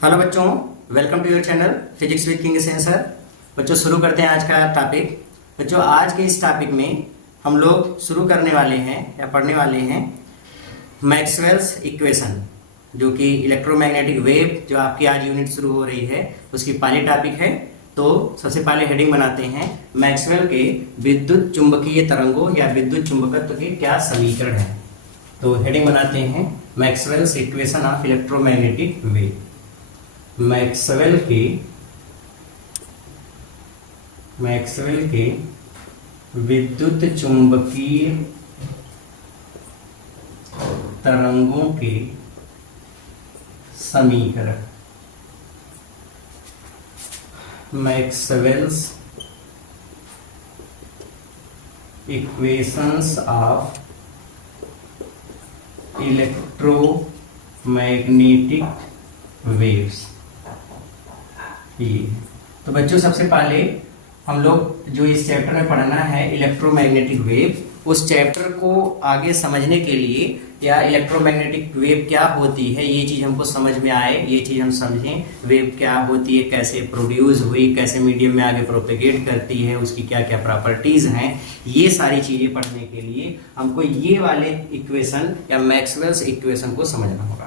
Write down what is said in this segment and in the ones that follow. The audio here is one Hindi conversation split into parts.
हेलो बच्चों, welcome to your channel physics with king sensor. बच्चों शुरू करते हैं आज का टॉपिक। बच्चों आज के इस टॉपिक में हम लोग शुरू करने वाले हैं या पढ़ने वाले हैं मैक्सवेल्स इक्वेशन, जो कि इलेक्ट्रोमैग्नेटिक वेव जो आपकी आज यूनिट शुरू हो रही है उसकी पहली टॉपिक है। तो सबसे पहले हेडिंग बनाते हैं मैक्सवेल के विद्युत चुंबकीय तरंगों या विद्युत चुंबकत्व के क्या समीकरण है। तो हेडिंग बनाते हैं Maxwell's equation of electromagnetic wave. Maxwell के विद्युत चुंबकीय तरंगों के समीकरण। Maxwell's equations of electromagnetic waves. तो बच्चों सबसे पहले हम लोग जो इस चैप्टर में पढ़ना है इलेक्ट्रोमैग्नेटिक वेव, उस चैप्टर को आगे समझने के लिए या इलेक्ट्रोमैग्नेटिक वेव क्या होती है ये चीज हमको समझ में आए, ये चीज हम समझें वेव क्या होती है, कैसे प्रोड्यूस हुई, कैसे मीडियम में आगे प्रोपेगेट करती है, उसकी क्या क्या प्रॉपर्टीज हैं, ये सारी चीजें पढ़ने के लिए हमको ये वाले इक्वेशन या मैक्सवेल्स इक्वेशन को समझना होगा।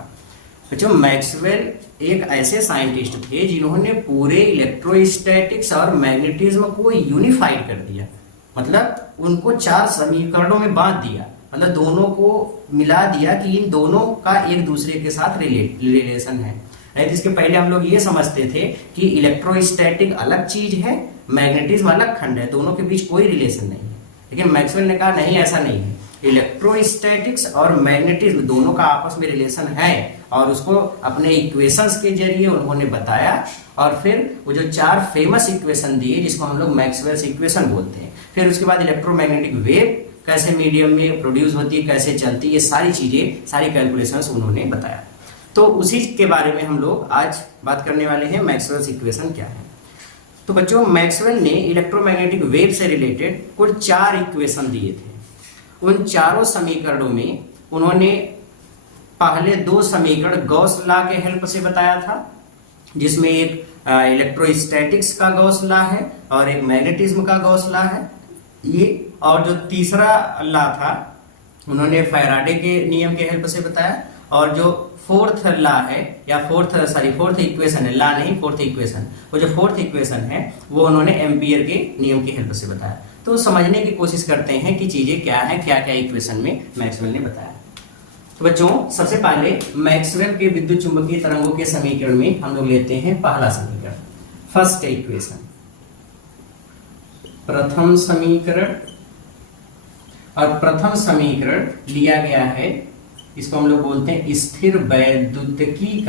बच्चों मैक्सवेल एक ऐसे साइंटिस्ट थे जिन्होंने पूरे इलेक्ट्रोस्टैटिक्स और मैग्नेटिज्म को यूनिफाइड कर दिया, मतलब उनको चार समीकरणों में बांट दिया, मतलब दोनों को मिला दिया कि इन दोनों का एक दूसरे के साथ रिलेशन है। नहीं तो इसके पहले हम लोग ये समझते थे कि इलेक्ट्रोस्टैटिक अलग चीज है, मैग्नेटिज्म अलग खंड है, दोनों के बीच कोई रिलेशन नहीं है। लेकिन मैक्सवेल ने कहा नहीं, ऐसा नहीं है, इलेक्ट्रोस्टैटिक्स और मैग्नेटिज्म दोनों का आपस में रिलेशन है, और उसको अपने इक्वेशंस के जरिए उन्होंने बताया। और फिर वो जो चार फेमस इक्वेशन दिए जिसको हम लोग मैक्सवेल्स इक्वेशन बोलते हैं। फिर उसके बाद इलेक्ट्रोमैग्नेटिक वेव कैसे मीडियम में प्रोड्यूस होती है, कैसे चलती है, ये सारी चीजें, सारी कैलकुलेशंस उन्होंने बताया। तो उसी के बारे में हम लोग आज बात करने वाले हैं, मैक्सवेल्स इक्वेशन क्या है। तो बच्चों मैक्सवेल ने इलेक्ट्रोमैग्नेटिक वेव से रिलेटेड कुल चार इक्वेशन दिए थे। उन चारों समीकरणों में उन्होंने पहले दो समीकरण गॉस लॉ के हेल्प से बताया था, जिसमें एक इलेक्ट्रोस्टैटिक्स का गॉस लॉ है और एक मैग्नेटिज्म का गॉस लॉ है ये। और जो तीसरा लॉ था उन्होंने फैराडे के नियम के हेल्प से बताया। और जो फोर्थ लॉ है या फोर्थ इक्वेशन है, लॉ नहीं फोर्थ इक्वेशन, वो जो फोर्थ इक्वेशन है वो उन्होंने एम्पियर के नियम की हेल्प से बताया। तो समझने की कोशिश करते हैं कि चीजें क्या है, क्या क्या इक्वेशन में मैक्सवेल ने बताया। तो बच्चों सबसे पहले मैक्सवेल के विद्युत चुंबकीय तरंगों के समीकरण में हम लोग लेते हैं पहला समीकरण, फर्स्ट इक्वेशन, प्रथम समीकरण। और प्रथम समीकरण लिया गया है, इसको हम लोग बोलते हैं स्थिर वैद्युतिकी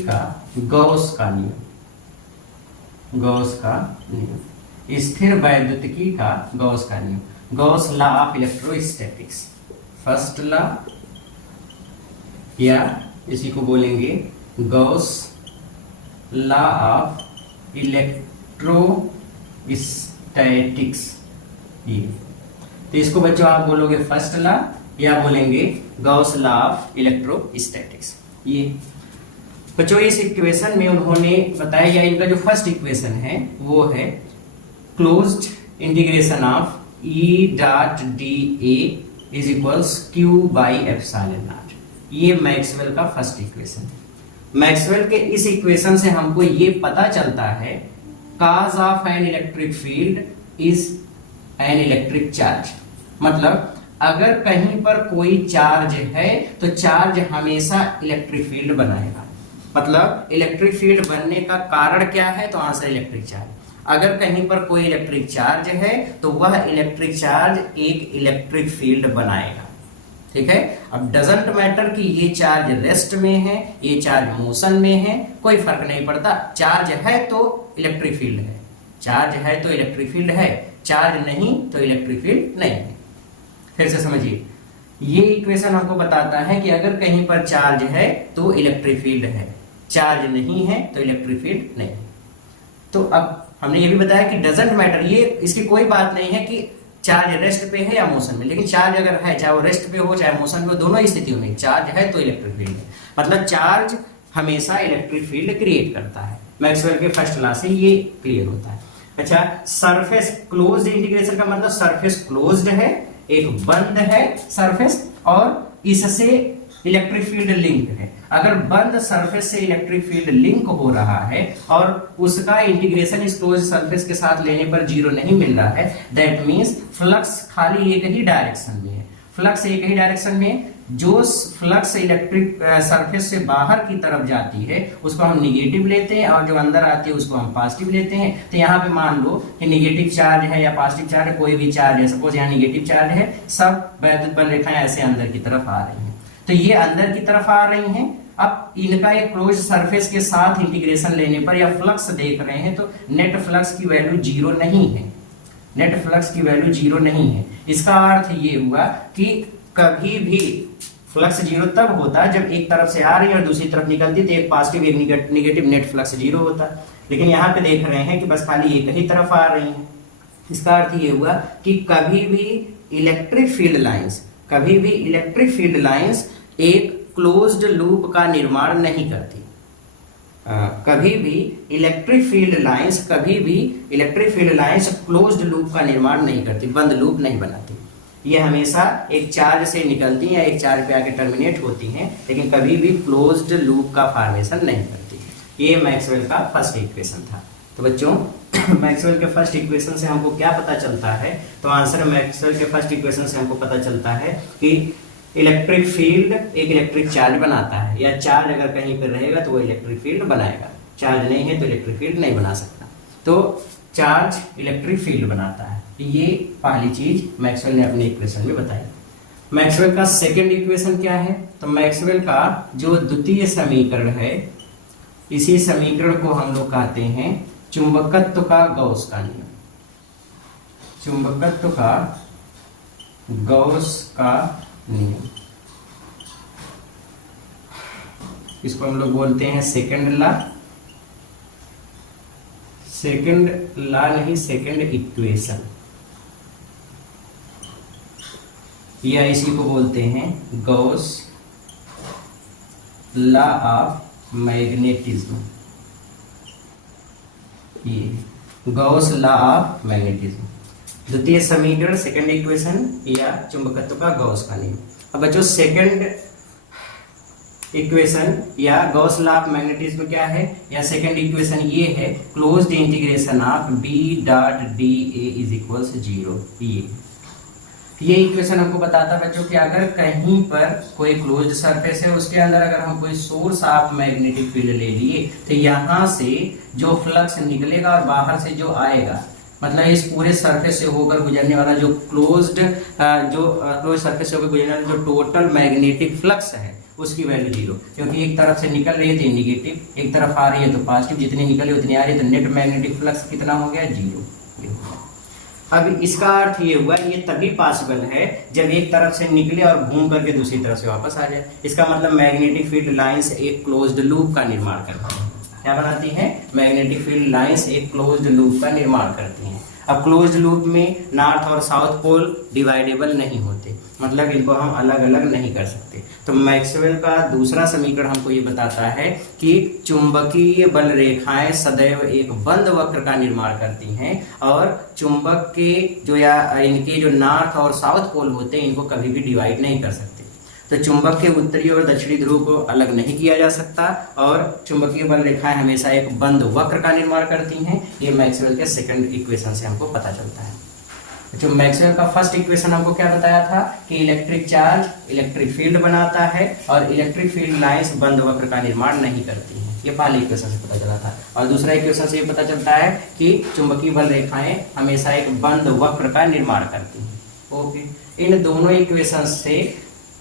का गॉस का नियम, स्थिर वैद्युतिकी का गॉस का नियम, Gauss law of electrostatics, first law, या इसी को बोलेंगे गॉस लॉ ऑफ इलेक्ट्रोस्टैटिक्स। ये तो इसको बच्चों आप बोलोगे फर्स्ट लॉ या बोलेंगे गॉस लॉ ऑफ इलेक्ट्रोस्टैटिक्स। ये बच्चों इस इक्वेशन में उन्होंने बताया गया, इनका जो फर्स्ट इक्वेशन है वो है closed integration of E dot dA is equals Q by epsilon naught. ये मैक्सवेल का फर्स्ट इक्वेशन है। मैक्सवेल के इस इक्वेशन से हमको ये पता चलता है cause of an electric field is an electric charge, मतलब अगर कहीं पर कोई चार्ज है तो चार्ज हमेशा इलेक्ट्रिक फील्ड बनाएगा। मतलब इलेक्ट्रिक फील्ड बनने का कारण क्या है, तो आंसर इलेक्ट्रिक चार्ज। अगर कहीं पर कोई इलेक्ट्रिक चार्ज है तो वह इलेक्ट्रिक चार्ज एक इलेक्ट्रिक फील्ड बनाएगा। ठीक है, अब डजंट मैटर कि ये चार्ज रेस्ट में है, ये चार्ज मोशन में है, कोई फर्क नहीं पड़ता, चार्ज है तो इलेक्ट्रिक फील्ड है, चार्ज है तो इलेक्ट्रिक फील्ड है, चार्ज नहीं तो इलेक्ट्रिक फील्ड नहीं है। फिर से समझिए, ये इक्वेशन हमको बताता है कि अगर कहीं पर चार्ज है तो इलेक्ट्रिक फील्ड है, चार्ज नहीं है तो इलेक्ट्रिक फील्ड नहीं। तो अब हमने ये भी बताया कि डजंट मैटर, ये इसकी कोई बात नहीं है कि चार्ज रेस्ट पे है या मोशन में, लेकिन चार्ज अगर है, चाहे वो रेस्ट पे हो चाहे मोशन में हो, दोनों स्थितियों में चार्ज है तो इलेक्ट्रिक फील्ड है। मतलब चार्ज हमेशा इलेक्ट्रिक फील्ड क्रिएट करता है। मैक्सवेल के फर्स्ट लॉ से ये क्लियर होता है। अच्छा, सरफेस क्लोज्ड इंटीग्रेशन का मतलब सरफेस क्लोज्ड है, एक बंद है सरफेस, और इससे इलेक्ट्रिक फील्ड लिंक है। अगर बंद सरफेस से इलेक्ट्रिक फील्ड लिंक हो रहा है और उसका इंटीग्रेशन इस क्लोज सरफेस के साथ लेने पर जीरो नहीं मिल रहा है, दैट मींस फ्लक्स खाली एक ही डायरेक्शन में है। फ्लक्स एक ही डायरेक्शन में, जो फ्लक्स इलेक्ट्रिक सरफेस से बाहर की तरफ जाती है उसको हम निगेटिव लेते हैं, और जो अंदर आती है उसको हम पॉजिटिव लेते हैं। तो यहाँ पे मान लो कि निगेटिव चार्ज है या पॉजिटिव चार्ज है, कोई भी चार्ज है, सपोज यहाँ निगेटिव चार्ज है, सब वैद्युत बल रेखाएं ऐसे अंदर की तरफ आ रही हैं। तो ये अंदर की तरफ आ रही हैं। अब इनका एक क्लोज सरफेस के साथ इंटीग्रेशन लेने पर या फ्लक्स देख रहे हैं तो नेट फ्लक्स की वैल्यू जीरो नहीं है, नेट फ्लक्स की वैल्यू जीरो नहीं है। इसका अर्थ ये हुआ कि कभी भी फ्लक्स जीरो तब होता है जब एक तरफ से आ रही है और दूसरी तरफ निकलती, तो एक पॉजिटिव एक निगेटिव, नेट फ्लक्स जीरो होता। लेकिन यहाँ पे देख रहे हैं कि बस खाली एक ही तरफ आ रही है। इसका अर्थ ये हुआ कि कभी भी इलेक्ट्रिक फील्ड लाइंस, कभी भी इलेक्ट्रिक फील्ड लाइंस एक क्लोज्ड लूप का निर्माण नहीं करती। कभी भी इलेक्ट्रिक फील्ड लाइंस, कभी भी electric field lines closed loop का निर्माण नहीं करती, बंद लूप नहीं बनाती। ये हमेशा एक चार्ज से निकलती हैं या एक चार्ज पे आके टर्मिनेट होती हैं, लेकिन कभी भी क्लोज्ड लूप का फॉर्मेशन नहीं करती। ये मैक्सवेल का फर्स्ट इक्वेशन था। तो बच्चों मैक्सवेल के फर्स्ट इक्वेशन से हमको क्या पता चलता है? तो आंसर मैक्सवेल के फर्स्ट इक्वेशन से हमको पता चलता है कि इलेक्ट्रिक फील्ड एक इलेक्ट्रिक चार्ज बनाता है, या चार्ज अगर कहीं पर रहेगा तो वो इलेक्ट्रिक फील्ड बनाएगा, चार्ज नहीं है तो इलेक्ट्रिक फील्ड नहीं बना सकता। तो चार्ज इलेक्ट्रिक फील्ड बनाता है, ये पहली चीज मैक्सवेल ने अपने इक्वेशन में बताई। मैक्सवेल का सेकंड इक्वेशन क्या है? तो मैक्सवेल का जो द्वितीय समीकरण है, इसी समीकरण को हम लोग कहते हैं चुंबकत्व का गॉस का नियम। चुंबकत्व का गॉस का नियम, इसको हम लोग बोलते हैं सेकंड लॉ। सेकंड लॉ नहीं, सेकंड इक्वेशन, या इसी को बोलते हैं गॉस लॉ ऑफ मैग्नेटिज्म। ये गॉस लॉ ऑफ मैग्नेटिज्म, द्वितीय समीकरण, सेकंड इक्वेशन या चुंबकत्व का गॉस का नियम। अब बच्चों सेकंड इक्वेशन या गॉस लॉ ऑफ मैग्नेटिज्म क्या है, या सेकंड इक्वेशन ये है closed integration of B dot dA is equals 0। ये इक्वेशन हमको बताता है बच्चों कि अगर कहीं पर कोई क्लोज्ड सरफेस है, उसके अंदर अगर हम कोई सोर्स ऑफ मैग्नेटिक फील्ड ले लिए, तो यहाँ से जो फ्लक्स निकलेगा और बाहर से जो आएगा, मतलब इस पूरे सरफेस से होकर गुजरने वाला जो क्लोज सरफेस से होकर गुजरने वाला जो टोटल मैग्नेटिक फ्लक्स है, उसकी वैल्यू जीरो, क्योंकि एक तरफ से निकल रही है तो निगेटिव, एक तरफ आ रही है तो पॉजिटिव, जितनी निकली उतनी आ रही है, तो नेट मैग्नेटिक फ्लक्स कितना हो गया? जीरो। अब इसका अर्थ ये हुआ ये तभी पॉसिबल है जब एक तरफ से निकले और घूम करके दूसरी तरफ से वापस आ जाए। इसका मतलब मैग्नेटिक फील्ड लाइंस एक क्लोज्ड लूप का निर्माण करती है। क्या बनाती है? मैग्नेटिक फील्ड लाइंस एक क्लोज्ड लूप का निर्माण करती हैं। अब क्लोज्ड लूप में नॉर्थ और साउथ पोल डिवाइडेबल नहीं होते, मतलब इनको हम अलग अलग नहीं कर सकते। तो मैक्सवेल का दूसरा समीकरण हमको ये बताता है कि चुंबकीय बल रेखाएं सदैव एक बंद वक्र का निर्माण करती हैं, और चुंबक के जो या इनके जो नॉर्थ और साउथ पोल होते हैं इनको कभी भी डिवाइड नहीं कर सकते। तो चुंबक के उत्तरी और दक्षिणी ध्रुव को अलग नहीं किया जा सकता, और चुंबकीय बल रेखाएं हमेशा एक बंद वक्र का निर्माण करती हैं। ये मैक्सवेल के सेकंड इक्वेशन से हमको पता चलता है। जो मैक्सवेल का फर्स्ट इक्वेशन हमको क्या बताया था कि इलेक्ट्रिक चार्ज इलेक्ट्रिक फील्ड बनाता है और इलेक्ट्रिक फील्ड लाइंस बंद वक्र का निर्माण नहीं करती हैं। ये पहले इक्वेशन से पता चला था। और दूसरा इक्वेशन से ये पता चलता है कि चुंबकीय बल रेखाएं हमेशा एक बंद वक्र का निर्माण करती हैं। ओके, इन दोनों इक्वेशन से,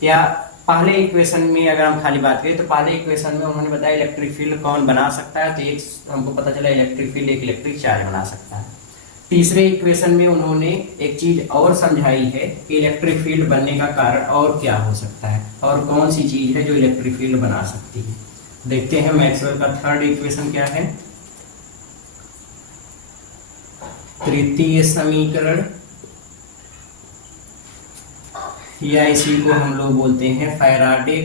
या पहले इक्वेशन में अगर हम खाली बात करें तो पहले इक्वेशन में उन्होंने बताया इलेक्ट्रिक फील्ड कौन बना सकता है, तो एक हमको पता चला इलेक्ट्रिक फील्ड एक इलेक्ट्रिक चार्ज बना सकता है। तीसरे इक्वेशन में उन्होंने एक चीज और समझाई है कि इलेक्ट्रिक फील्ड बनने का कारण और क्या हो सकता है, और कौन सी चीज है जो इलेक्ट्रिक फील्ड बना सकती है। देखते हैं मैक्सवेल का थर्ड इक्वेशन क्या है। तृतीय समीकरण या इसी को हम लोग बोलते हैं फैराडे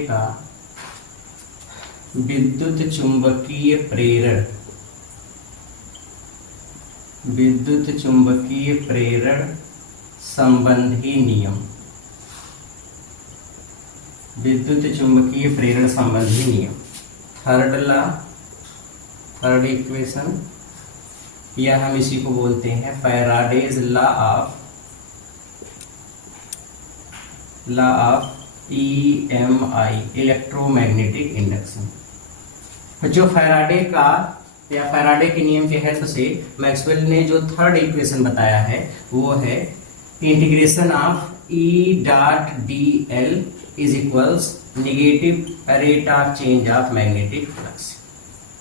का विद्युत चुंबकीय प्रेरण संबंधी नियम। थर्ड इक्वेशन, या हम इसी को बोलते हैं Faraday's law of EMI, electromagnetic induction. जो फैराडे के नियम के हेल्प से मैक्सवेल ने जो थर्ड इक्वेशन बताया है वो है integration of E.dl is equals negative rate of change of magnetic flux.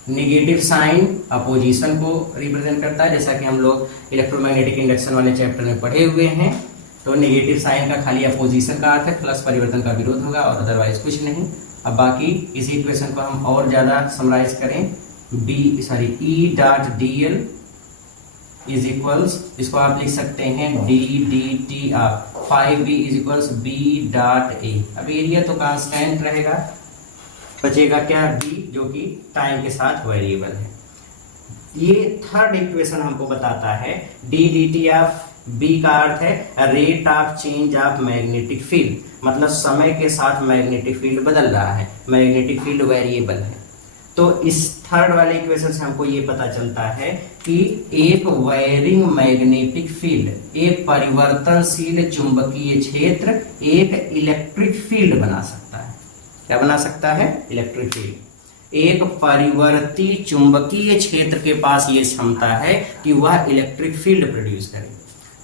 Negative sign opposition को रिप्रेजेंट करता है, जैसा कि हम लोग इलेक्ट्रोमैग्नेटिक इंडक्शन वाले चैप्टर में पढ़े हुए हैं। तो नेगेटिव साइन का खाली अपोजिशन का अर्थ है, फ्लक्स परिवर्तन का विरोध होगा और अदरवाइज कुछ नहीं। अब बाकी इस इक्वेशन को हम और ज्यादा समराइज करें, E.dl इज इक्वल्स, इसको आप लिख सकते हैं d/dt of 5b is equals B.A। अब एरिया तो कांस्टेंट रहेगा, बचेगा क्या b, जो कि टाइम के साथ वेरिएबल है। ये थर्ड इक्वेशन हमको बताता है d/dt ऑफ b का अर्थ है rate of change of magnetic field, मतलब समय के साथ मैग्नेटिक फील्ड बदल रहा है, मैग्नेटिक फील्ड वेरिएबल है। तो इस थर्ड वाले इक्वेशन से हमको ये पता चलता है कि एक वायरिंग मैग्नेटिक फील्ड, एक परिवर्तनशील चुंबकीय क्षेत्र एक इलेक्ट्रिक फील्ड बना सकता है। क्या बना सकता है? Electric field. एक परिवर्ती चुंबकीय क्षेत्र के पास ये क्षमता है कि वह इलेक्ट्रिक फील्ड प्रोड्यूस करे।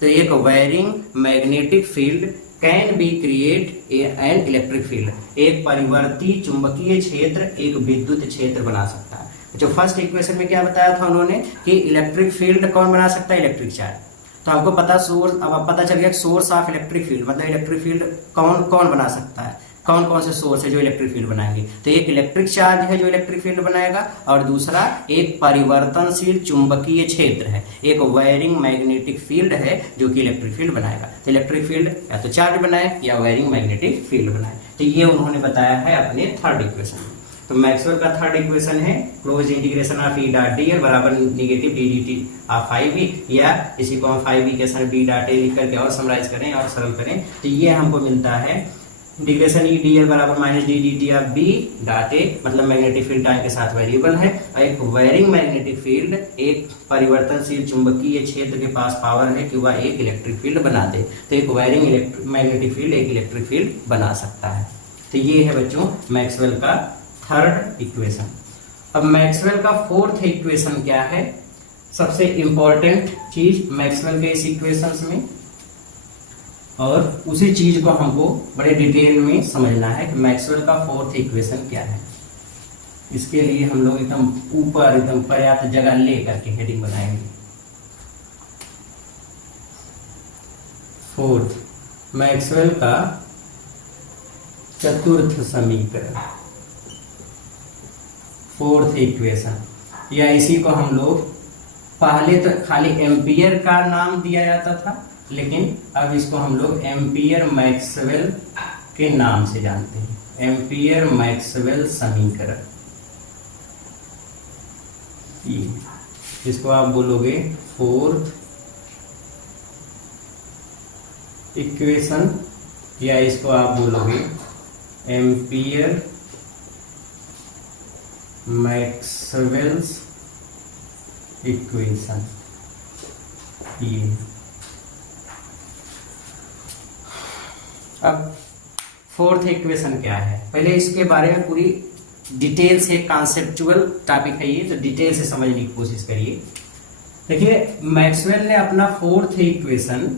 तो एक wiring magnetic field can be create an electric field, एक परिवर्ती चुंबकीय क्षेत्र एक विद्युत क्षेत्र बना सकता है। जो फर्स्ट इक्वेशन में क्या बताया था उन्होंने कि इलेक्ट्रिक फील्ड कौन बना सकता है? Electric charge. तो हमको पता चल गया सोर्स ऑफ इलेक्ट्रिक फील्ड, मतलब इलेक्ट्रिक फील्ड कौन कौन बना सकता है, कौन कौन से सोर्स है जो इलेक्ट्रिक फील्ड बनाएंगे। तो एक इलेक्ट्रिक चार्ज है जो इलेक्ट्रिक फील्ड बनाएगा, और दूसरा एक परिवर्तनशील चुंबकीय क्षेत्र है, एक वायरिंग मैग्नेटिक फील्ड है जो कि इलेक्ट्रिक फील्ड बनाएगा। तो इलेक्ट्रिक फील्ड या तो चार्ज बनाए या वायरिंग मैग्नेटिक फील्ड बनाए। तो ये उन्होंने बताया है अपने थर्ड इक्वेशन में। तो मैक्सवेल का थर्ड इक्वेशन है क्लोज इंटीग्रेशन ऑफ E.dl बराबर नेगेटिव d/dt ऑफ 5b, या इसी को हम 5b के साथ B.A लिख करके और समराइज करें और सरल करें तो ये हमको मिलता है इंटीग्रेशन E.dl बराबर माइनस d/dt ऑफ B.A, मतलब मैग्नेटिक फील्ड टाइम के साथ वेरिएबल है। एक वायरिंग मैग्नेटिक फील्ड एक परिवर्तनशील चुंबकीय क्षेत्र के पास पावर है कि वह एक इलेक्ट्रिक फील्ड बना दे। तो एक वायरिंग मैग्नेटिक फील्ड एक इलेक्ट्रिक फील्ड बना सकता है। तो ये है बच्चों मैक्सवेल का थर्ड इक्वेशन। अब मैक्सवेल का फोर्थ इक्वेशन क्या है? सबसे इंपॉर्टेंट चीज मैक्सवेल के इस इक्वेशंस में, और उसी चीज को हमको बड़े डिटेल में समझना है कि मैक्सवेल का फोर्थ इक्वेशन क्या है। इसके लिए हम लोग एकदम ऊपर एकदम पर्याप्त जगह ले करके हेडिंग बनाएंगे। फोर्थ, मैक्सवेल का चतुर्थ समीकरण, फोर्थ इक्वेशन, या इसी को हम लोग पहले तो खाली एम्पियर का नाम दिया जाता था, लेकिन अब इसको हम लोग एम्पियर मैक्सवेल के नाम से जानते हैं। एम्पियर मैक्सवेल समीकरण, इसको आप बोलोगे फोर्थ इक्वेशन, या इसको आप बोलोगे एम्पियर मैक्सवेल्स इक्वेशन। ये अब फोर्थ इक्वेशन क्या है, पहले इसके बारे में पूरी डिटेल से, कॉन्सेप्चुअल टॉपिक है ये, तो डिटेल से समझने की कोशिश करिए। देखिए मैक्सवेल ने अपना फोर्थ इक्वेशन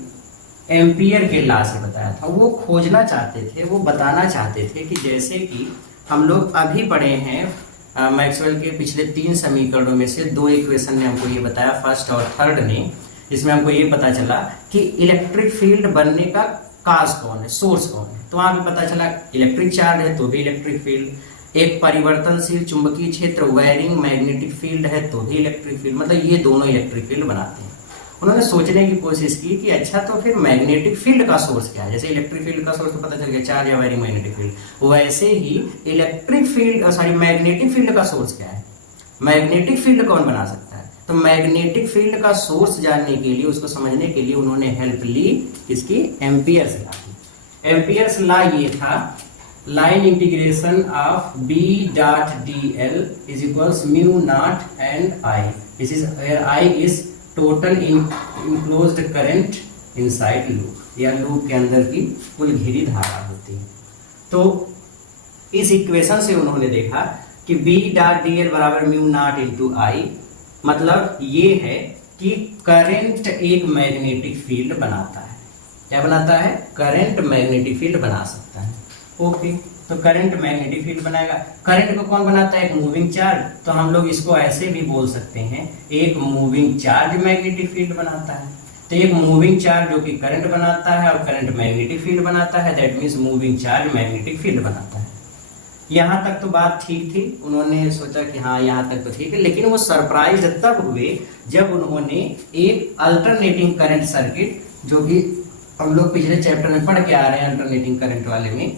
एम्पियर के लॉ से बताया था। वो खोजना चाहते थे, वो बताना चाहते थे कि जैसे कि हम लोग अभी पढ़े हैं मैक्सवेल के पिछले 3 समीकरणों में से 2 इक्वेशन ने हमको ये बताया, फर्स्ट और थर्ड ने, इसमें हमको ये पता चला कि इलेक्ट्रिक फील्ड बनने का काज कौन है, सोर्स कौन है। तो वहां पे पता चला इलेक्ट्रिक चार्ज है तो भी इलेक्ट्रिक फील्ड, एक परिवर्तनशील चुंबकीय क्षेत्र वायरिंग मैग्नेटिक फील्ड है तो भी इलेक्ट्रिक फील्ड, मतलब ये दोनों इलेक्ट्रिक फील्ड बनाते हैं। उन्होंने सोचने की कोशिश की कि अच्छा तो फिर मैग्नेटिक फील्ड का सोर्स क्या है। जैसे इलेक्ट्रिक फील्ड का सोर्स तो पता चल गया चार्ज या वायरिंग मैग्नेटिक फील्ड, वैसे ही electric field sorry magnetic field का सोर्स क्या है, मैग्नेटिक फील्ड कौन बना सकता है। तो मैग्नेटिक फील्ड का सोर्स जानने के लिए, उसको समझने के लिए उन्होंने हेल्प ली इसकी एम्पियर्स लॉ की। एम्पियर्स लॉ ये था, line integration of B dot D L is equals mu naught and I, this is where I is total enclosed current inside loop, या लूप के अंदर की कुल घिरी धारा होती है। तो इस इक्वेशन से उन्होंने देखा कि बी डॉट डी एल बराबर म्यू नॉट इंटू आई, मतलब ये है कि करंट एक मैग्नेटिक फील्ड बनाता है। क्या बनाता है, करंट मैग्नेटिक फील्ड बना सकता है। ओके, तो करंट मैग्नेटिक फील्ड बनाएगा। करंट को कौन बनाता है, एक मूविंग चार्ज, तो हम लोग इसको ऐसे भी बोल सकते हैं, एक मूविंग चार्ज मैग्नेटिक फील्ड बनाता है। तो एक मूविंग चार्ज जो कि करंट बनाता है और करंट मैग्नेटिक फील्ड बनाता है, that means moving charge magnetic field बनाता है। यहाँ तक तो बात ठीक थी, उन्होंने सोचा कि हाँ यहाँ तक तो ठीक है, लेकिन वो सरप्राइज तब हुए जब उन्होंने एक अल्टरनेटिंग करंट सर्किट, जो कि हम लोग पिछले चैप्टर में पढ़ के आ रहे हैं अल्टरनेटिंग करंट वाले में,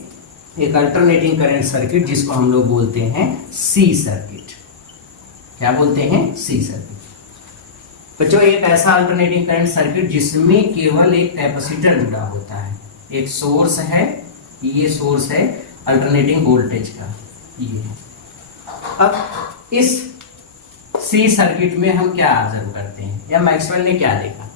एक अल्टरनेटिंग करंट सर्किट जिसको हम लोग बोलते हैं सी सर्किट। क्या बोलते हैं, सी सर्किट। बच्चों एक ऐसा अल्टरनेटिंग करंट सर्किट जिसमें केवल एक कैपेसिटर जुड़ा होता है, एक सोर्स है, ये सोर्स है अल्टरनेटिंग वोल्टेज का ये। अब इस सी सर्किट में हम क्या ऑब्जर्व करते हैं, या मैक्सवेल ने क्या देखा।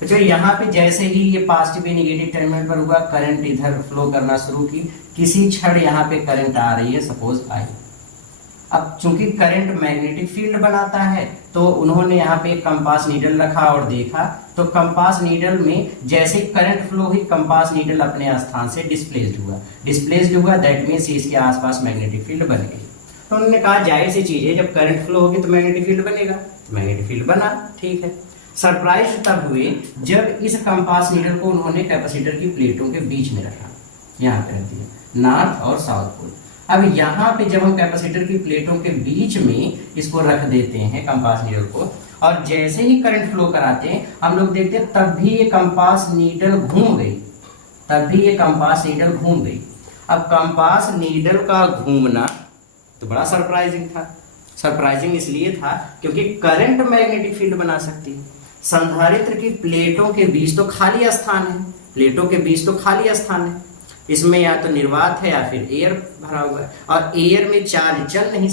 तो जो यहाँ पे जैसे ही ये पॉजिटिव या नेगेटिव टर्मिनल पर हुआ, करंट इधर फ्लो करना शुरू की, किसी क्षण यहाँ पे करंट आ रही है, सपोज आई। अब चूंकि करंट मैग्नेटिक फील्ड बनाता है, तो उन्होंने यहाँ पे एक कंपास नीडल रखा और देखा, तो कंपास नीडल में जैसे करंट फ्लो हुई, कंपास नीडल अपने स्थान से डिस्प्लेस्ड हुआ, दैट मीन्स इसके आसपास मैग्नेटिक फील्ड बन गई। तो उन्होंने कहा जाहिर सी चीज है, जब करंट फ्लो होगी तो मैग्नेटिक फील्ड बनेगा, तो मैग्नेटिक फील्ड बना, ठीक है। सरप्राइज तब हुए जब इस कंपास नीडल को उन्होंने कैपेसिटर की प्लेटों के बीच में रखा, यहाँ पे रख दिया, नॉर्थ और साउथ पोल। अब यहाँ पे जब हम कैपेसिटर की प्लेटों के बीच में इसको रख देते हैं कंपास नीडल को, और जैसे ही करंट फ्लो कराते हैं हम लोग देखते हैं, तब भी ये कंपास नीडल घूम गई, अब कंपास नीडल का घूमना तो बड़ा सरप्राइजिंग था। सरप्राइजिंग इसलिए था क्योंकि करंट मैग्नेटिक फील्ड बना सकती है। संधारित्र की प्लेटों के बीच तो खाली स्थान है, इसमें या तो निर्वात है या फिर एयर भरा हुआ है, और एयर में चार्ज चल नहीं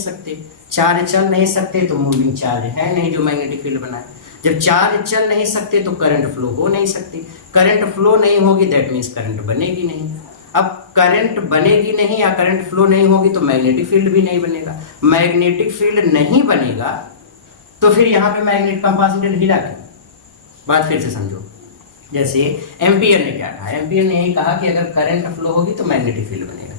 सकते, तो मूविंग चार्ज है नहीं जो मैग्नेटिक फील्ड बनाए। जब चार्ज चल नहीं सकते तो करंट फ्लो हो नहीं सकती, करंट फ्लो नहीं होगी, दैट मीन्स करंट बनेगी नहीं। अब करंट बनेगी नहीं या करंट फ्लो नहीं होगी तो मैग्नेटिक फील्ड भी नहीं बनेगा। मैग्नेटिक फील्ड नहीं बनेगा तो फिर यहाँ पे मैग्नेट कंपास नीडल हिला क्यों? बात फिर से समझो। जैसे एम्पियर ने क्या कहा, एम्पियर ने यही कहा कि अगर करंट फ्लो होगी तो मैग्नेटिक फील्ड बनेगा।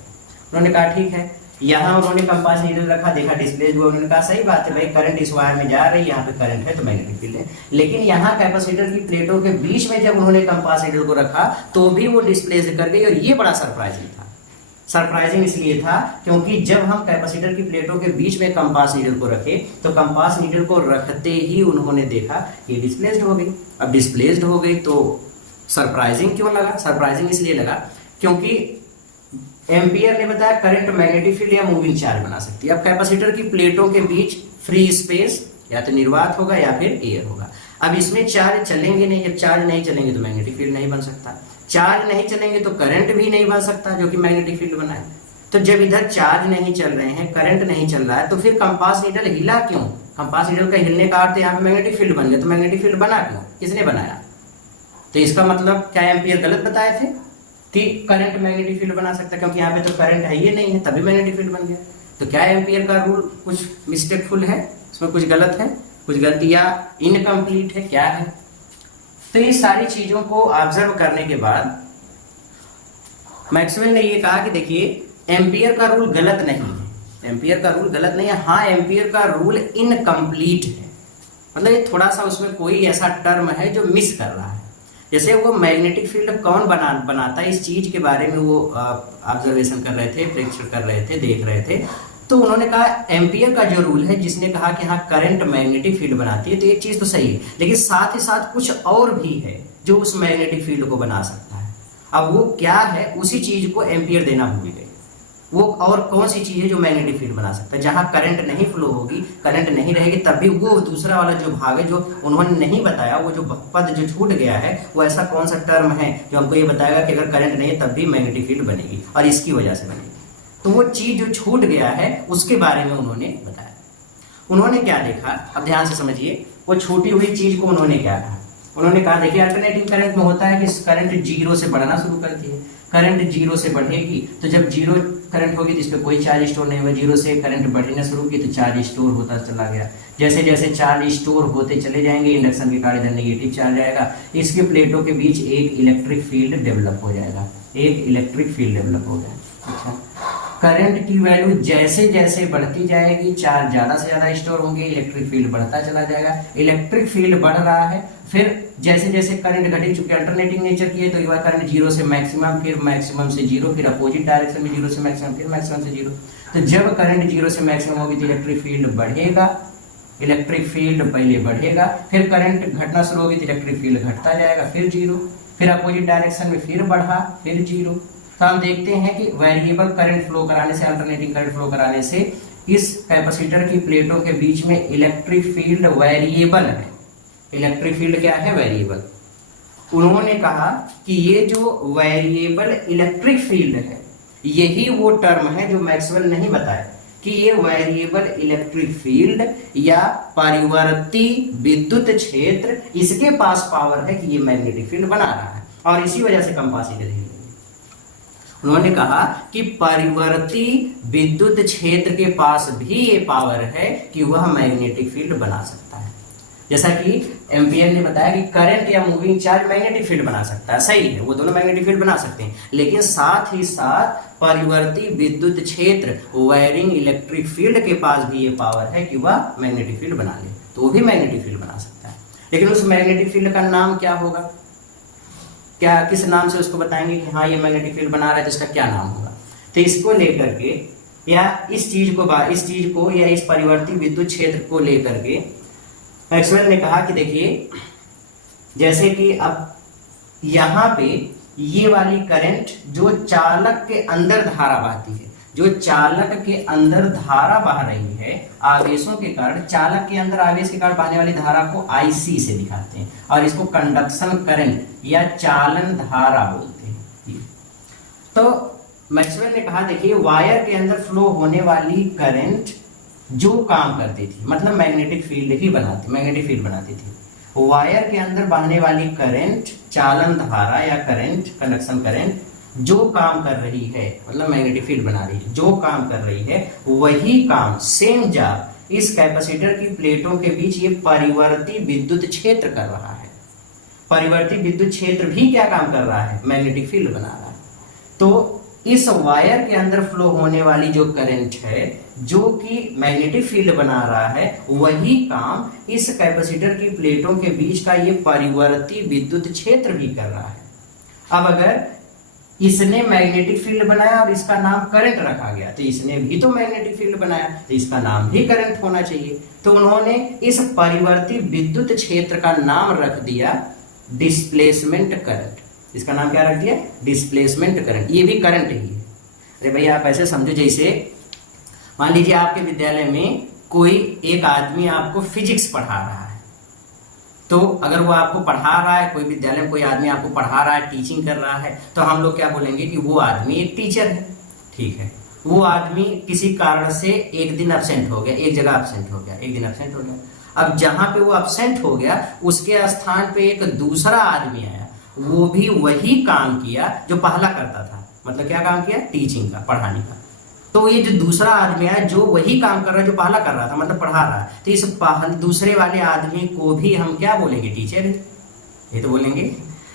उन्होंने कहा ठीक है, यहाँ उन्होंने कंपास नीडल रखा, देखा डिस्प्लेस हुआ, उन्होंने कहा सही बात है भाई, करंट इस वायर में जा रही है, यहाँ पे करंट है तो मैग्नेटिक फील्ड है। लेकिन यहाँ कैपेसिटर की प्लेटों के बीच में जब उन्होंने कंपास नीडल को रखा तो भी वो डिस्प्लेस कर गई, और ये बड़ा सरप्राइजिंग था। सरप्राइजिंग इसलिए था क्योंकि जब हम कैपेसिटर की प्लेटों के बीच में कंपास नीडल को रखे, तो कंपास नीडल को रखते ही उन्होंने देखा कि डिस्प्लेस्ड हो गई। अब डिस्प्लेस्ड हो गई तो सरप्राइजिंग क्यों लगा? सरप्राइजिंग इसलिए लगा क्योंकि एम्पियर ने बताया करंट मैग्नेटिक फील्ड या मूविंग चार्ज बना सकती है। अब कैपेसिटर की प्लेटों के बीच फ्री स्पेस, या तो निर्वात होगा या फिर एयर होगा। अब इसमें चार्ज चलेंगे नहीं, जब चार्ज नहीं चलेंगे तो मैग्नेटिक फील्ड नहीं बन सकता, चार्ज नहीं चलेंगे तो करंट भी नहीं बन सकता जो कि मैग्नेटिक फील्ड बनाए। तो जब इधर चार्ज नहीं चल रहे हैं, करंट नहीं चल रहा है, तो फिर कंपास नीडल हिला क्यों? कंपास नीडल का हिलने का अर्थ यहाँ पे मैग्नेटिक फील्ड बन गया, तो मैग्नेटिक फील्ड बना क्यों? किसने बनाया? तो इसका मतलब क्या एम्पियर गलत बताए थे कि करंट मैग्नेटिक फील्ड बना सकता है, क्योंकि यहाँ पे तो करंट है ही नहीं है, तभी मैग्नेटिक फील्ड बन गया। तो क्या एम्पियर का रूल कुछ मिस्टेकफुल है, इसमें कुछ गलत है, कुछ गलती या इनकम्प्लीट है, क्या है? तो ये सारी चीजों को ऑब्जर्व करने के बाद मैक्सवेल ने ये कहा कि देखिए एम्पियर का रूल गलत नहीं है, एम्पियर का रूल गलत नहीं है, हाँ एम्पियर का रूल इनकम्प्लीट है, मतलब ये थोड़ा सा उसमें कोई ऐसा टर्म है जो मिस कर रहा है। जैसे वो मैग्नेटिक फील्ड कौन बनाता है, इस चीज के बारे में वो ऑब्जर्वेशन कर रहे थे, प्रेक्षण कर रहे थे, देख रहे थे। तो उन्होंने कहा एम्पियर का जो रूल है, जिसने कहा कि हाँ करंट मैग्नेटिक फील्ड बनाती है, तो एक चीज तो सही है, लेकिन साथ ही साथ कुछ और भी है जो उस मैग्नेटिक फील्ड को बना सकता है। अब वो क्या है, उसी चीज को एम्पियर देना भूल गए। वो और कौन सी चीज है जो मैग्नेटिक फील्ड बना सकता है? जहां करंट नहीं फ्लो होगी, करंट नहीं रहेगी, तब भी वो दूसरा वाला जो भाग है जो उन्होंने नहीं बताया, वो जो पद जो छूट गया है, वो ऐसा कौन सा टर्म है जो हमको ये बताएगा कि अगर करंट नहीं है तब भी मैग्नेटिक फील्ड बनेगी और इसकी वजह से बनेगी। तो वो चीज जो छूट गया है उसके बारे में उन्होंने बताया। उन्होंने क्या देखा, अब ध्यान से समझिए, वो छूटी हुई चीज को उन्होंने क्या कहा। उन्होंने कहा देखिए अल्टरनेटिंग करंट में होता है कि करंट जीरो से बढ़ना शुरू करती है। करंट जीरो से बढ़ेगी, तो जब जीरो करंट होगी तो इस पर कोई चार्ज स्टोर नहीं हुआ। जीरो से करंट बढ़ना शुरू की तो चार्ज स्टोर होता चला गया। जैसे जैसे चार्ज स्टोर होते चले जाएंगे, इंडक्शन के कारण इधर नेगेटिव चार्ज आएगा, इसके प्लेटों के बीच एक इलेक्ट्रिक फील्ड डेवलप हो जाएगा, एक इलेक्ट्रिक फील्ड डेवलप हो जाएगा। अच्छा, करंट की वैल्यू जैसे जैसे बढ़ती जाएगी, चार्ज ज्यादा से ज्यादा स्टोर होंगे, इलेक्ट्रिक फील्ड बढ़ता चला जाएगा। इलेक्ट्रिक फील्ड बढ़ रहा है, फिर जैसे जैसे करंट घटे, चूंकि अल्टरनेटिंग नेचर की है तो एक बार करंट जीरो से मैक्सिमम, फिर मैक्सिमम से जीरो, फिर अपोजिट डायरेक्शन में जीरो से मैक्सिमम, फिर मैक्सिमम से जीरो। तो जब करंट जीरो से मैक्सिमम होगी तो इलेक्ट्रिक फील्ड बढ़ेगा, इलेक्ट्रिक फील्ड पहले बढ़ेगा, फिर करंट घटना शुरू होगी तो इलेक्ट्रिक फील्ड घटता जाएगा, फिर जीरो, फिर अपोजिट डायरेक्शन में फिर बढ़ा, फिर जीरो। तो हम देखते हैं कि वेरिएबल करंट फ्लो कराने से, अल्टरनेटिंग करंट फ्लो कराने से इस कैपेसिटर की प्लेटों के बीच में इलेक्ट्रिक फील्ड वेरिएबल है। इलेक्ट्रिक फील्ड क्या है? वेरिएबल। उन्होंने कहा कि ये जो वेरिएबल इलेक्ट्रिक फील्ड है, यही वो टर्म है जो मैक्सवेल नहीं बताया कि ये वेरिएबल इलेक्ट्रिक फील्ड या परिवर्ती विद्युत क्षेत्र, इसके पास पावर है कि ये मैग्नेटिक फील्ड बना रहा है और इसी वजह से कंपासिटर है। उन्होंने कहा कि परिवर्ती विद्युत क्षेत्र के पास भी ये पावर है कि वह मैग्नेटिक फील्ड बना सकता है। जैसा कि एम्पियर ने बताया कि करंट या मूविंग चार्ज मैग्नेटिक फील्ड बना सकता है, सही है, वो दोनों मैग्नेटिक फील्ड बना सकते हैं, लेकिन साथ ही साथ परिवर्ती विद्युत क्षेत्र वायरिंग इलेक्ट्रिक फील्ड के पास भी ये पावर है कि वह मैग्नेटिक फील्ड बना ले, तो वो भी मैग्नेटिक फील्ड बना सकता है। लेकिन उस मैग्नेटिक फील्ड का नाम क्या होगा? क्या किस नाम से उसको बताएंगे कि हाँ ये मैग्नेटिक फील्ड बना रहा है, तो इसका क्या नाम होगा? तो इसको लेकर के या इस चीज को या इस परिवर्ती विद्युत क्षेत्र को लेकर के मैक्सवेल ने कहा कि देखिए, जैसे कि अब यहाँ पे ये वाली करंट जो चालक के अंदर धारा बहती है, जो चालक के अंदर धारा बह रही है आवेशों के कारण, चालक के अंदर आवेश के कारण बहने वाली धारा को IC से दिखाते हैं और इसको कंडक्शन करंट या चालन धारा बोलते हैं। तो मैक्सवेल ने कहा देखिए, वायर के अंदर फ्लो होने वाली करंट जो काम करती थी, मतलब मैग्नेटिक फील्ड ही बनाती, मैग्नेटिक फील्ड बनाती थी। वायर के अंदर बहने वाली करंट, चालन धारा या करंट, कंडक्शन करंट जो काम कर रही है, मतलब मैग्नेटिक फील्ड बना रही है, जो काम कर रही है वही काम, सेम जॉब इस कैपेसिटर की प्लेटों के बीच ये परिवर्ती विद्युत क्षेत्र कर रहा है। परिवर्ती विद्युत क्षेत्र भी क्या काम कर रहा है? मैग्नेटिक फील्ड बना रहा है। तो इस वायर के अंदर फ्लो होने वाली जो करंट है, जो कि मैग्नेटिक फील्ड बना रहा है, वही काम इस कैपेसिटर की प्लेटों के बीच का ये परिवर्ती विद्युत क्षेत्र भी कर रहा है। अब अगर इसने मैग्नेटिक फील्ड बनाया और इसका नाम करंट रखा गया, तो इसने भी तो मैग्नेटिक फील्ड बनाया, तो इसका नाम भी करंट होना चाहिए। तो उन्होंने इस परिवर्ती विद्युत क्षेत्र का नाम रख दिया डिस्प्लेसमेंट करंट। इसका नाम क्या रख दिया? Displacement current. ये भी करंट ही है। अरे भैया आप ऐसे समझो, जैसे मान लीजिए आपके विद्यालय में कोई एक आदमी आपको फिजिक्स पढ़ा रहा है, तो अगर वो आपको पढ़ा रहा है, कोई विद्यालय में कोई आदमी आपको पढ़ा रहा है, टीचिंग कर रहा है, तो हम लोग क्या बोलेंगे कि वो आदमी एक टीचर है। ठीक है, वो आदमी किसी कारण से एक दिन एब्सेंट हो गया, एक जगह एब्सेंट हो गया, एक दिन एब्सेंट हो गया। अब जहां पे वो एब्सेंट हो गया, उसके स्थान पे एक दूसरा आदमी आया, वो भी वही काम किया जो पहला करता था। मतलब क्या काम किया? टीचिंग का, पढ़ाने का। तो ये जो दूसरा आदमी है जो वही काम कर रहा है जो पहला कर रहा था, मतलब पढ़ा रहा है, तो इस दूसरे वाले आदमी को भी हम क्या बोलेंगे? टीचर। ये तो बोलेंगे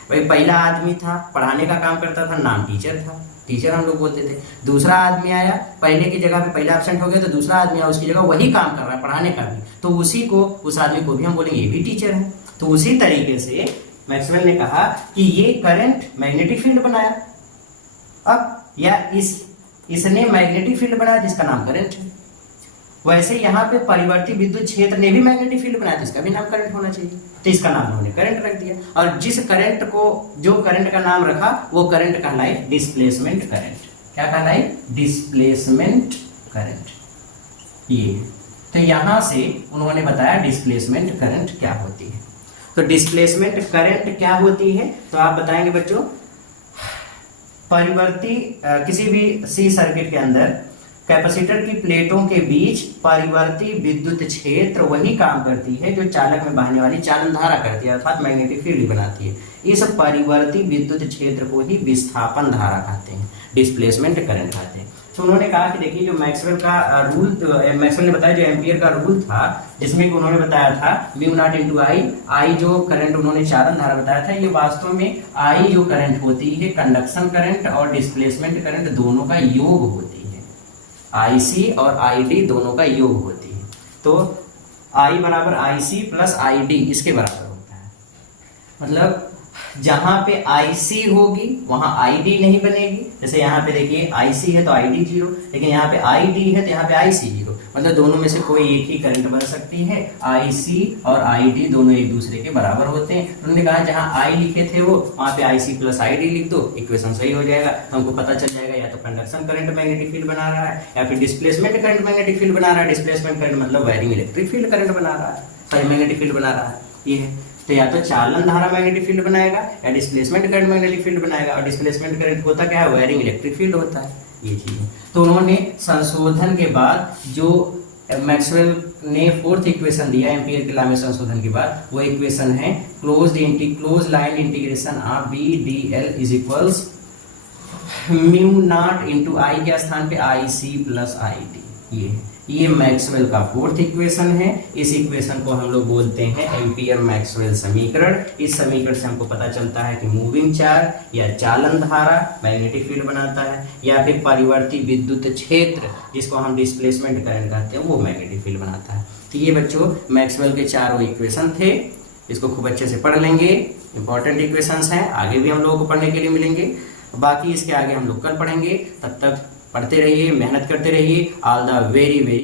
भाई पहला आदमी था, पढ़ाने का काम करता था, नाम टीचर था, टीचर हम लोग बोलते थे। दूसरा आदमी आया, पहले की जगह पे पहला एब्सेंट हो गया, तो दूसरा आदमी आया उसकी जगह वही काम कर रहा है, पढ़ाने का भी, तो उसी को, उस आदमी को भी हम बोलेंगे ये भी टीचर है। तो उसी तरीके से मैक्सवेल ने कहा कि ये करंट मैग्नेटिक फील्ड बनाया। अब या इसने मैग्नेटिक फील्ड बनाया जिसका नाम करंट है, वैसे यहाँ पे परिवर्ती विद्युत क्षेत्र ने भी मैग्नेटिक फील्ड बनाया, तो इसका भी नाम करंट होना चाहिए, तो इसका नाम उन्होंने करंट रख दिया। और जिस करंट को, जो करंट का नाम रखा वो करंट कहलाए डिस्प्लेसमेंट करंट। क्या कहलाए? Displacement current. ये तो यहां से उन्होंने बताया डिस्प्लेसमेंट करंट क्या होती है। तो डिस्प्लेसमेंट करंट क्या होती है, तो आप बताएंगे बच्चों, परिवर्ती किसी भी सी सर्किट के अंदर कैपेसिटर की प्लेटों के बीच परिवर्ती विद्युत क्षेत्र वही काम करती है जो चालक में बहने वाली चालन धारा करती है, अर्थात मैग्नेटिक फील्ड बनाती है। इस परिवर्ती विद्युत क्षेत्र को ही विस्थापन धारा कहते हैं, डिस्प्लेसमेंट करंट कहते हैं। तो उन्होंने कहा कि देखिए, जो मैक्सवेल का रूल, मैक्सवेल ने बताया जो एम्पियर का रूल था, जिसमें कि उन्होंने बताया था म्यू नॉट इंटू आई जो करंट उन्होंने चालन धारा बताया था, ये वास्तव में आई जो करंट होती है कंडक्शन करंट और डिस्प्लेसमेंट करंट दोनों का योग होती है। IC और ID दोनों का योग होती है। तो I बराबर IC प्लस ID इसके बराबर होता है। मतलब जहां पे IC होगी वहां ID नहीं बनेगी। जैसे यहाँ पे देखिए IC है तो ID 0, लेकिन यहाँ पे ID है तो यहाँ पे IC 0। मतलब दोनों में से कोई एक ही करंट बन सकती है। IC और ID दोनों एक दूसरे के बराबर होते हैं। उन्होंने कहा जहां I लिखे थे वो वहां पे IC प्लस ID लिख दो, इक्वेशन सही हो जाएगा। तो हमको पता चल जाएगा या तो कंडक्शन करंट मैग्नेटिक फील्ड बना रहा है या फिर डिस्प्लेसमेंट करंट मैग्नेटिक फील्ड बना रहा है। डिस्प्लेसमेंट करंट मतलब वायरिंग इलेक्ट्रिक फील्ड करंट बना रहा है, सॉरी मैग्नेटिक फील्ड बना रहा है। ये है, तो या तो चालन धारा मैग्नेटिक फील्ड बनाएगा या डिस्प्लेसमेंट करंट मैग्नेटिक फील्ड बनाएगा। और डिस्प्लेसमेंट करंट होता क्या है? वायरिंग इलेक्ट्रिक फील्ड होता है। ये चीज है। तो उन्होंने संशोधन के बाद जो मैक्सवेल ने फोर्थ इक्वेशन दिया एम्पियर के लॉ में संशोधन के बाद, वो इक्वेशन है close line integration of B D L is equals mu naught into I के स्थान पे IC प्लस ID। ये मैक्सवेल का फोर्थ इक्वेशन है। इस इक्वेशन को हम लोग बोलते हैं एम्पियर मैक्सवेल समीकरण। इस समीकरण से हमको पता चलता है कि मूविंग चार्ज या चालन धारा मैग्नेटिक फील्ड बनाता है, या फिर परिवर्ती विद्युत क्षेत्र जिसको हम डिस्प्लेसमेंट करंट कहते हैं वो मैग्नेटिक फील्ड बनाता है। तो ये बच्चों मैक्सवेल के चारों इक्वेशन थे, इसको खूब अच्छे से पढ़ लेंगे। इंपॉर्टेंट इक्वेशंस हैं, आगे भी हम लोगों को पढ़ने के लिए मिलेंगे। बाकी इसके आगे हम लोग कल पढ़ेंगे। तब तक पढ़ते रहिए, मेहनत करते रहिए। All the very